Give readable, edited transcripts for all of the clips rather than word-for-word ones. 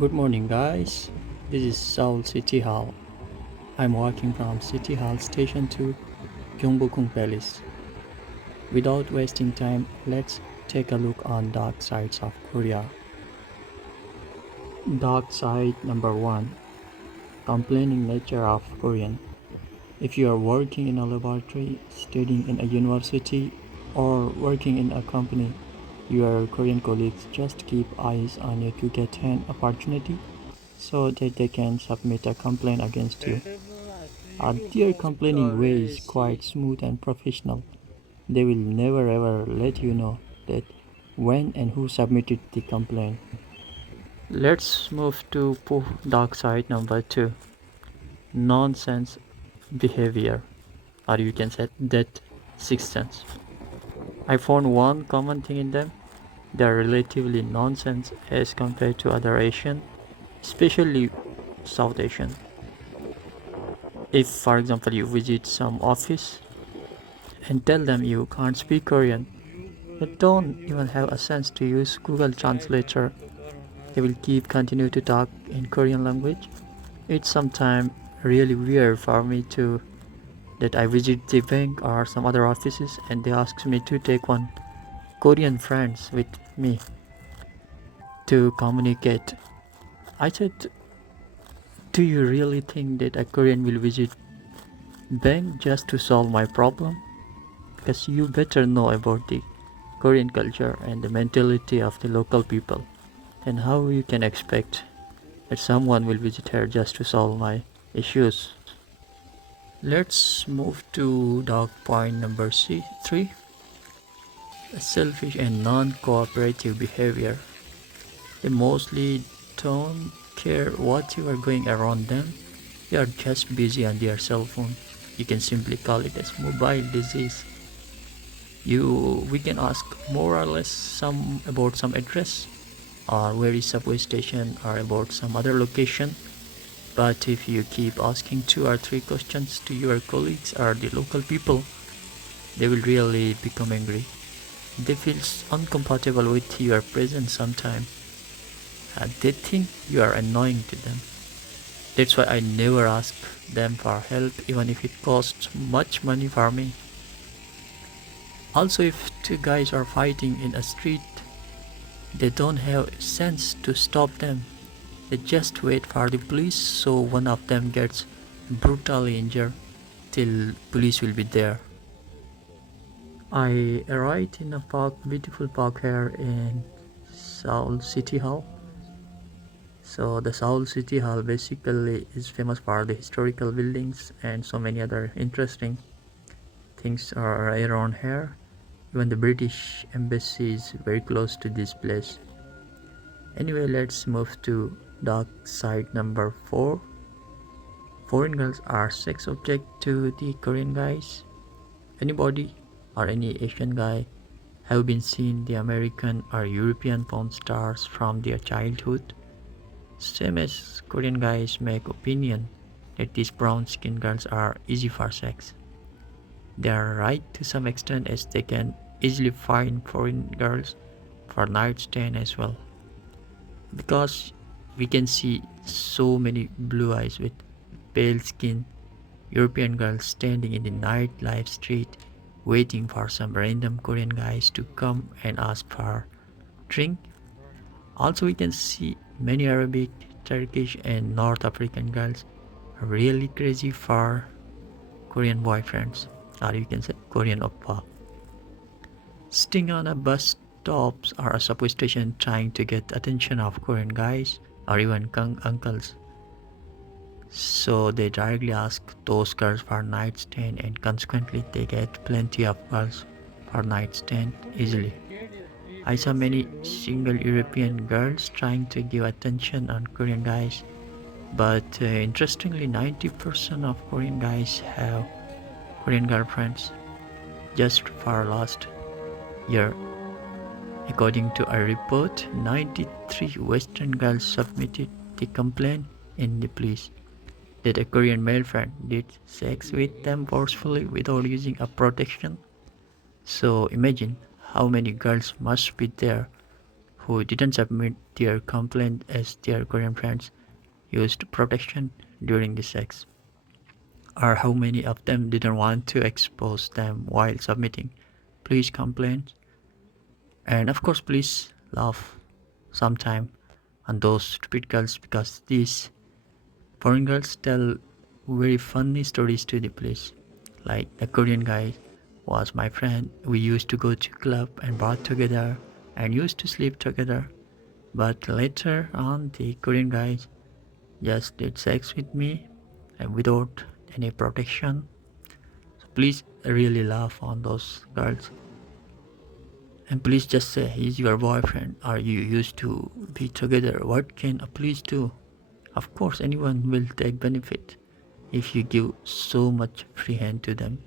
Good morning, guys. This is Seoul City Hall. I'm walking from City Hall Station to Gyeongbokgung Palace. Without wasting time, let's take a look on dark sides of Korea. Dark side number 1: complaining nature of Korean. If you are working in a laboratory, studying in a university, or working in a company, your Korean colleagues just keep eyes on you to get an opportunity so that they can submit a complaint against you. Their complaining way is quite smooth and professional. They will never ever let you know that when and who submitted the complaint. Let's move to dark side number 2: nonsense behavior, or you can say that sixth sense. I found one common thing in them: they are relatively nonsense as compared to other Asian, especially South Asian. If, for example, you visit some office and tell them you can't speak Korean, they don't even have a sense to use Google Translator. They will continue to talk in Korean language. It's sometimes really weird for me to that I visit the bank or some other offices and they ask me to take one Korean friends with me to communicate. I said, do you really think that a Korean will visit bank just to solve my problem? Because you better know about the Korean culture and the mentality of the local people, and how you can expect that someone will visit her just to solve my issues. Let's move to dog point number 3: selfish and non-cooperative behavior. They mostly don't care what you are going around them. They are just busy on their cell phone. You can simply call it as mobile disease. We can ask more or less some about some address or where is subway station or about some other location. But if you keep asking 2 or 3 questions to your colleagues or the local people, they will really become angry. They feel uncomfortable with your presence sometimes. They think you are annoying to them. That's why I never ask them for help even if it costs much money for me. Also, if two guys are fighting in a street, they don't have sense to stop them. They just wait for the police so one of them gets brutally injured till police will be there. I arrived in a beautiful park here in Seoul City Hall. So the Seoul City Hall basically is famous for the historical buildings and so many other interesting things are around here. Even the British embassy is very close to this place. Anyway, let's move to dark side number 4. Foreign girls are sex object to the Korean guys. Anybody or any Asian guy have been seen the American or European porn stars from their childhood? Same as Korean guys make opinion that these brown skinned girls are easy for sex. They are right to some extent as they can easily find foreign girls for night stand as well. Because we can see so many blue eyes with pale skin European girls standing in the nightlife street waiting for some random Korean guys to come and ask for drink. Also, we can see many Arabic, Turkish and North African girls really crazy for Korean boyfriends, or you can say Korean oppa. Sitting on a bus stops or a subway station trying to get attention of Korean guys or even uncles. So they directly ask those girls for night stand and consequently they get plenty of girls for night stand easily. I saw many single European girls trying to give attention on Korean guys, but interestingly 90% of Korean guys have Korean girlfriends. Just for last year, according to a report, 93 Western girls submitted the complaint in the police that a Korean male friend did sex with them forcefully without using a protection. So imagine how many girls must be there who didn't submit their complaint as their Korean friends used protection during the sex, or how many of them didn't want to expose them while submitting please complaints. And of course, please laugh sometime on those stupid girls because these foreign girls tell very funny stories to the police. Like the Korean guy was my friend. We used to go to club and bar together and used to sleep together. But later on, the Korean guy just did sex with me and without any protection. So please really laugh on those girls. And please just say he's your boyfriend or you used to be together. What can a police do? Of course, anyone will take benefit if you give so much free hand to them.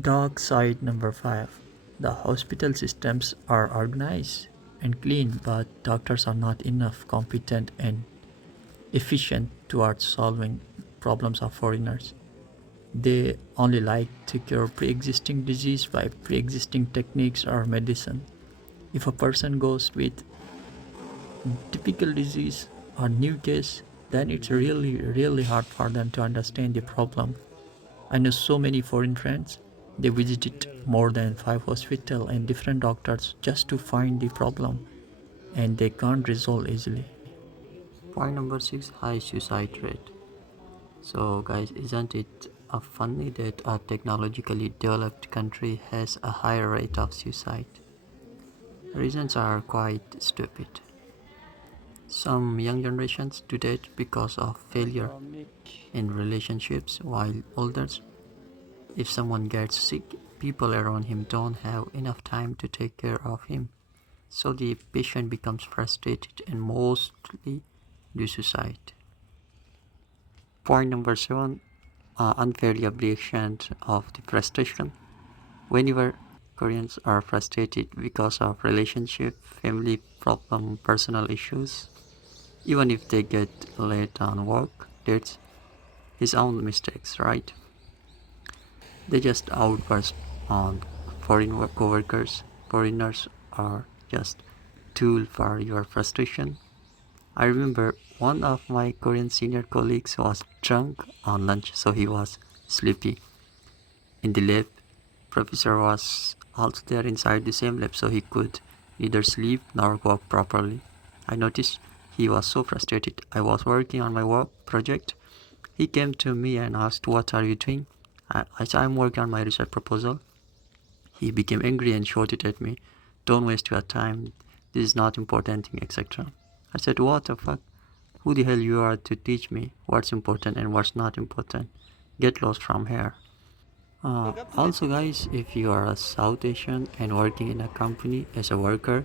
Dark side number 5. The hospital systems are organized and clean, but doctors are not enough competent and efficient towards solving problems of foreigners. They only like to cure pre-existing disease by pre-existing techniques or medicine. If a person goes with typical disease or new case, then it's really hard for them to understand the problem. I know so many foreign friends. They visited more than 5 hospitals and different doctors just to find the problem, and they can't resolve easily. Point number 6, high suicide rate. So guys, isn't it funny that a technologically developed country has a higher rate of suicide? Reasons are quite stupid. Some young generations do that because of failure in relationships, while others, if someone gets sick, people around him don't have enough time to take care of him. So the patient becomes frustrated and mostly do suicide. Point number 7, unfairly reaction of the frustration. Whenever Koreans are frustrated because of relationship, family problem, personal issues, even if they get late on work, that's his own mistakes, right? They just outburst on foreign co-workers. Foreigners are just tool for your frustration. I remember one of my Korean senior colleagues was drunk on lunch, so he was sleepy. In the lab, professor was also there inside the same lab, so he could neither sleep nor work properly. I noticed he was so frustrated. I was working on my work project. He came to me and asked, "What are you doing?" I said, "I'm working on my research proposal." He became angry and shouted at me, "Don't waste your time. This is not important thing, etc." I said, "What the fuck? Who the hell you are to teach me what's important and what's not important? Get lost from here." Also guys, if you are a South Asian and working in a company as a worker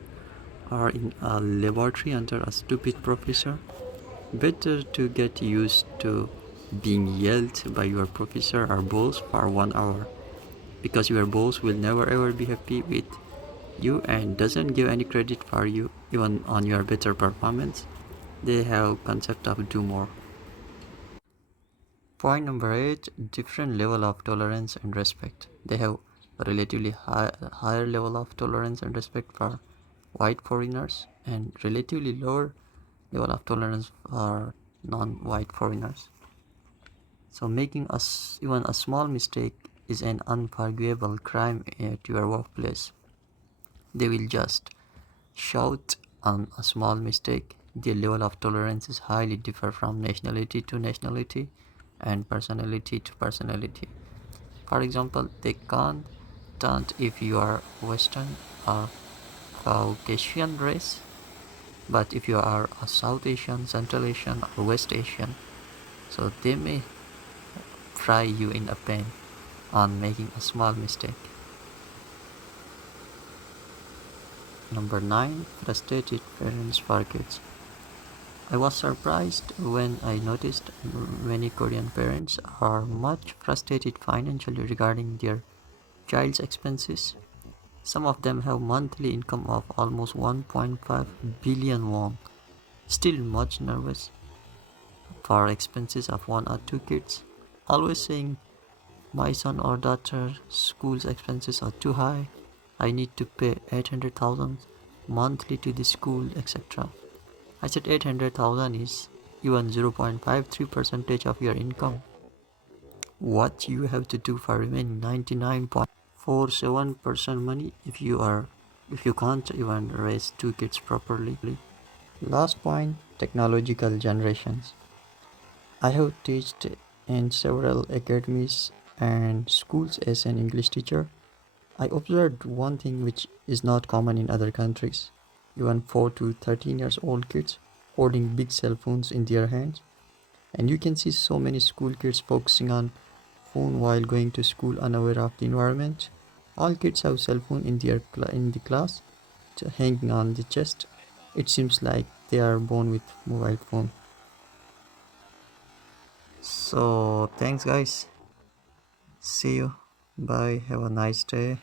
or in a laboratory under a stupid professor, better to get used to being yelled by your professor or boss for 1 hour, because your boss will never ever be happy with you and doesn't give any credit for you even on your better performance. They have concept of do more. Point number 8, different level of tolerance and respect. They have a relatively higher level of tolerance and respect for white foreigners and relatively lower level of tolerance for non-white foreigners. So making us even a small mistake is an unforgivable crime at your workplace. They will just shout on a small mistake. Their level of tolerance is highly differ from nationality to nationality and personality to personality. For example, they can't stand if you are Western or Caucasian race, but if you are a South Asian, Central Asian or West Asian, so they may fry you in a pan on making a small mistake. Number 9, frustrated parents for kids. I was surprised when I noticed many Korean parents are much frustrated financially regarding their child's expenses. Some of them have monthly income of almost 1.5 billion won. Still much nervous for expenses of 1 or 2 kids. Always saying, "My son or daughter school's expenses are too high. I need to pay 800,000. monthly to the school, etc. I said 800,000 is even 0.53% of your income. What you have to do for remaining 99.47% money if you can't even raise two kids properly. Last point, technological generations. I have taught in several academies and schools as an English teacher. I observed one thing which is not common in other countries. Even 4 to 13 years old kids holding big cell phones in their hands. And you can see so many school kids focusing on phone while going to school unaware of the environment. All kids have cell phone in in the class, hanging on the chest. It seems like they are born with mobile phone. So thanks guys. See you. Bye. Have a nice day.